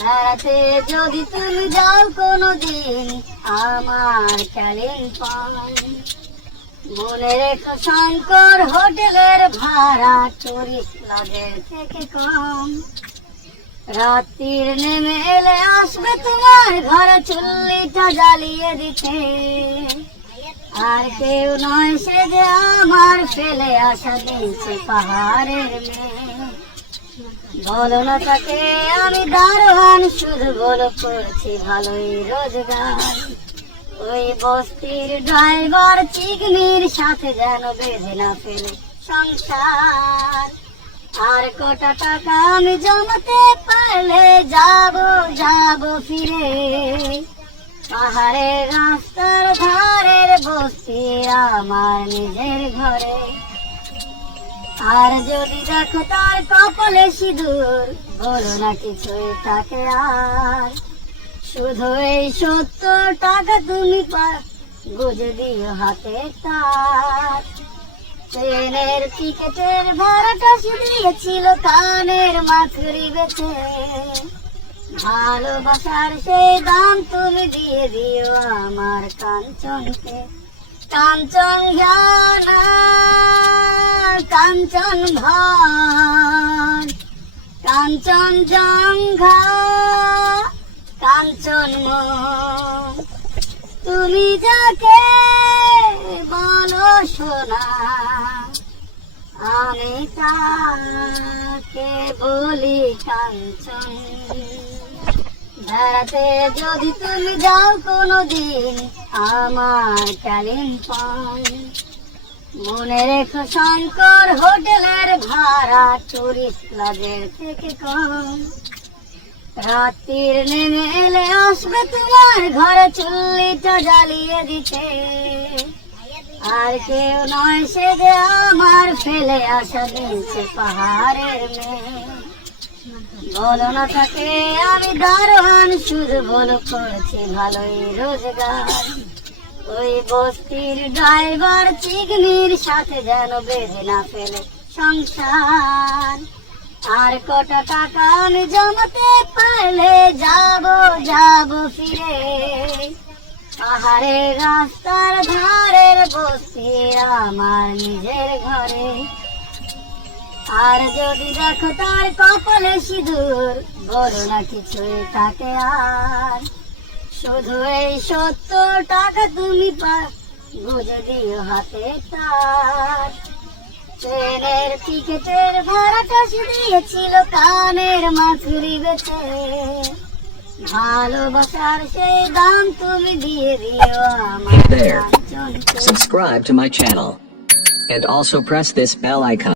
বেড়াতে যদি তুমি যাও কোনো দিন আমার কালিম্পং মনে রেখো শঙ্কর, হোটেলের ভাড়া টুরিস্ট লজের থেকে কম। রাত্রির নেমে এলে আসবে তোমার ঘরে চুল্লিটা জ্বালিয়ে দিতে। আর কেউ নয় সে যে আমার ফেলে আসা দিয়েছে পাহাড়ের মেয়ে। বলো না তাকে, আমি দারোয়ান শুধু বলো, করছি ভালোই রোজগার। ওই বস্তির ড্রাইভার চিকনির সাথে যেন বেঁধে না ফেলে সংসার। আর কটা টাকা আমি জমাতে পারলে যাব যাব ফিরে। পাহাড়ের রাস্তার ধারের বস্তি আমার নিজের ঘরে। আর যদি দেখো তার কপালে সিঁদুর, বলো না কিছুই তাকে আর। শুধু এই সত্তর টাকা তুমি গুজে দিও হাতে তার। ট্রেনের টিকেটের ভাড়াটা দিয়েছিল কানের মাথুরি বেছে ভালোবাসার সেই দাম তুমি দিয়ে দিও আমার কাঞ্চনকে। কাঞ্চন জ্ঞানা কাঞ্চন ভান কাঞ্চন জঙ্ঘা কাঞ্চন। তুমি যাকে বলো সোনা, আমি তাকে বলি কাঞ্চন বেড়াতে যদি তুমি যাও কোনো দিন আমার কালিম্পং মনে রেখো শঙ্কর হোটেলের ভাড়া টুরিস্ট লজের থেকে কম। রাত্রির নেমে এলে আসবে তোমার ঘরে চুল্লিটা জ্বালিয়ে দিতে। আর কেউ নয় সে যে আমার ফেলে আসা দিয়েছে পাহাড়ের মেয়ে। বলো না তাকে, আমি দারোয়ান শুধু বলো, করছি ভালোই রোজগার। ওই বস্তির ড্রাইভার চিগনির সাথে যেন বেঁধে না ফেলে সংসার। আর কটা টাকা আমি জমাতে পারলে যাব যাব ফিরে। পাহাড়ের রাস্তার ধারের বস্তি আমার নিজের ঘরে। আর যদি দেখো তার কপালে সিঁদুর বলো না কিছুই তাকে আর। শুধু এই সত্তর টাকা তুমি বুঝে দিও হাতে তার ট্রেনের টিকেটের ভাড়াটা দিয়েছিল কানের মাথুরি বেছে ভালোবাসার সেই দাম তুমি দিয়ে দিও আমার। Subscribe to my channel. And also press this bell icon.